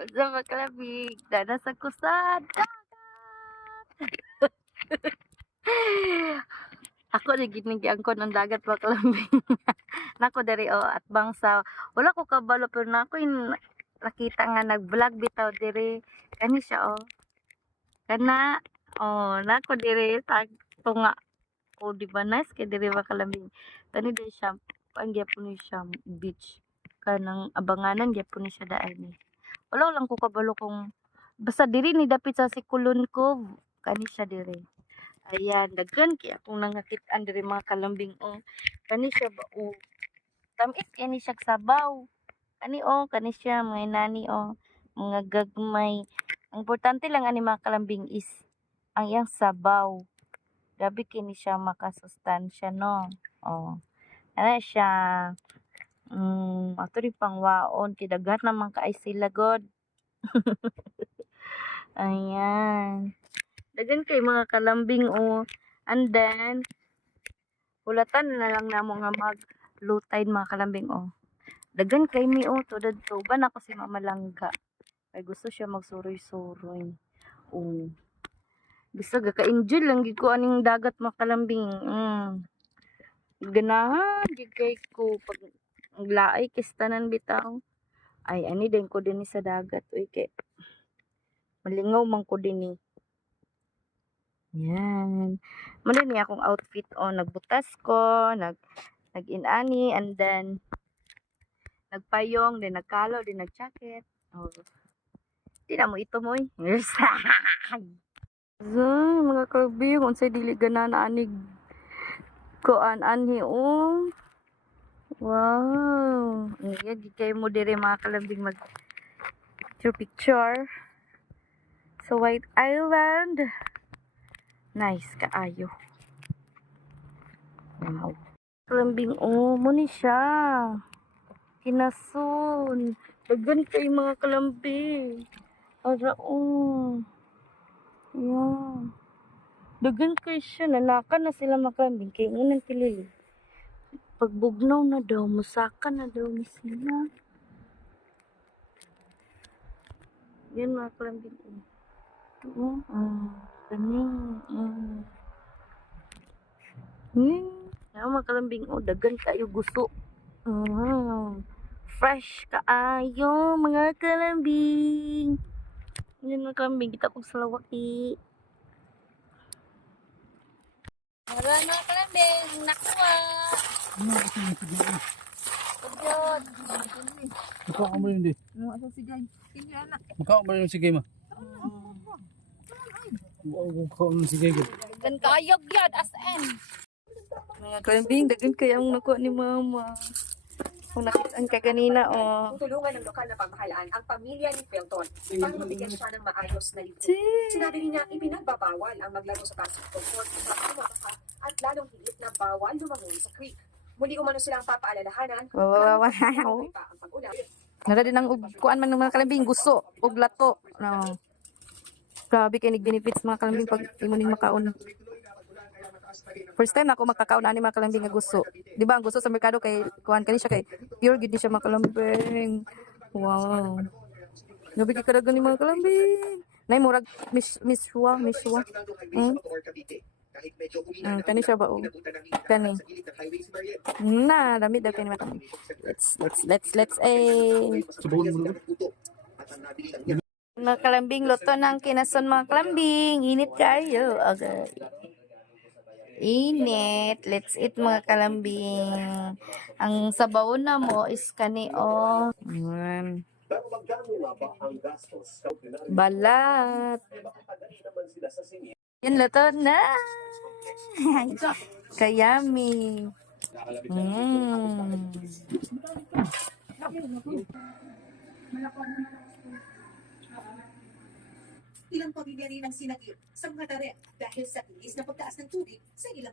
Sa makalabing, dana sa kusad. Ako na ginigyan ko ng dagat makalambing. Nako diri at bangsa. Wala ko kabalo pero nako nakita nga nag-vlog bitaw diri. Kani siya Kana nako diri tag tunga. Di ba nice kay diri makalambing. Kani diri siya ang gyapon ni siya beach. Kanang abanganan gyapon ni siya daan ni. Wala lang ko kabalo kung basta diri ni dapit sa Sikulon Cove. Kani siya diri. Ayan, daghan kay akong nangakit-an diri mga kalambing Kani siya ba tamis kani siya sabaw. Kani siya mga nani mga gagmay. Ang importante lang ani mga kalambing is ang iyang sabaw. Grabe kini siya makasustansya no. Ano siya ato rin pangwaon kay daghan naman kaay sila god. Ayan. Dagan kay mga kalambing and then hulatan na lang namo nga maglutay mga kalambing Dagan kay mi tudad tuban ako si Mama Langga. Ay gusto siya magsuroy-suroy. Bisa ka-enjoy lang gid ko aning dagat mga kalambing. Ganahan gid kay ko pag laay kistanan bitaw. Ay ani din ko din sa dagat kay malingaw man ko din Yan. Muna ni akong outfit nagbutas ko, nag-inani and then nagpayong, then nagkalo, then nag-jacket. Di na mo ito mo mga karbi, kung sa dili ganan anig koan anhi Wow. Iya di kayo mo dire mga kalambing mag picture sa White Island. Nice kaayo. Wow. Kalambing mo ni siya. Kinasun. Dagan kay mga kalambing. Ara Yan. Dagan kay siya. Nanakan na sila mga kalambing. Kaya unang kilili. Pagbugnaw na daw. Musaka na daw ni sila. Yan mga kalambing Kani. Mga kalambing dagan kayo gusto. Fresh kaayo mga kalambing. Yan mga kalambing kita kong salawaki. Mara mga kalambing nakuha. Pagod. Mukha mo yun di. Asa si Gay? Kini anak. Mukha mo yun si Gay ma. Mukha mo si Gay. Dan kayog yad as en. Mga kalambing dagan kaya ang nakuha ni mama. Kung nakitaan ka ganina Tutulungan ng lokal na pamahalaan ang pamilya ni Felton para mabigyan siya ng maayos na libro. Sinabi niya ipinagbabawal ang maglaro sa basketball court sa kumakaha at lalong higit na bawal lumangoy sa creek. Muli umano silang papaalalahanan Wow. pa ang pag-ulan. Nara din ang kuan man ng mga kalambing gusto ug lato. No. Grabe kay benefits mga kalambing pag imo ning makaon. First time na ako makakaon ani mga kalambing nga gusto. Di ba ang gusto sa merkado kay kuan kani siya kay pure gid siya mga kalambing. Wow. Grabe kay kadagan ni mga kalambing. Nay murag miswa. Kani siya ba Kani. Na, dami daw kani mga kalambing. Let's mga kalambing luto ng kinason mga kalambing. Init kayo. Okay. Init. Let's eat mga kalambing. Ang sabaw na mo is kani balat. Yan luto na. Kayami. Ilang pamilya rin ang sinagip sa mga tare dahil sa tiis na pagtaas ng tubig sa ilang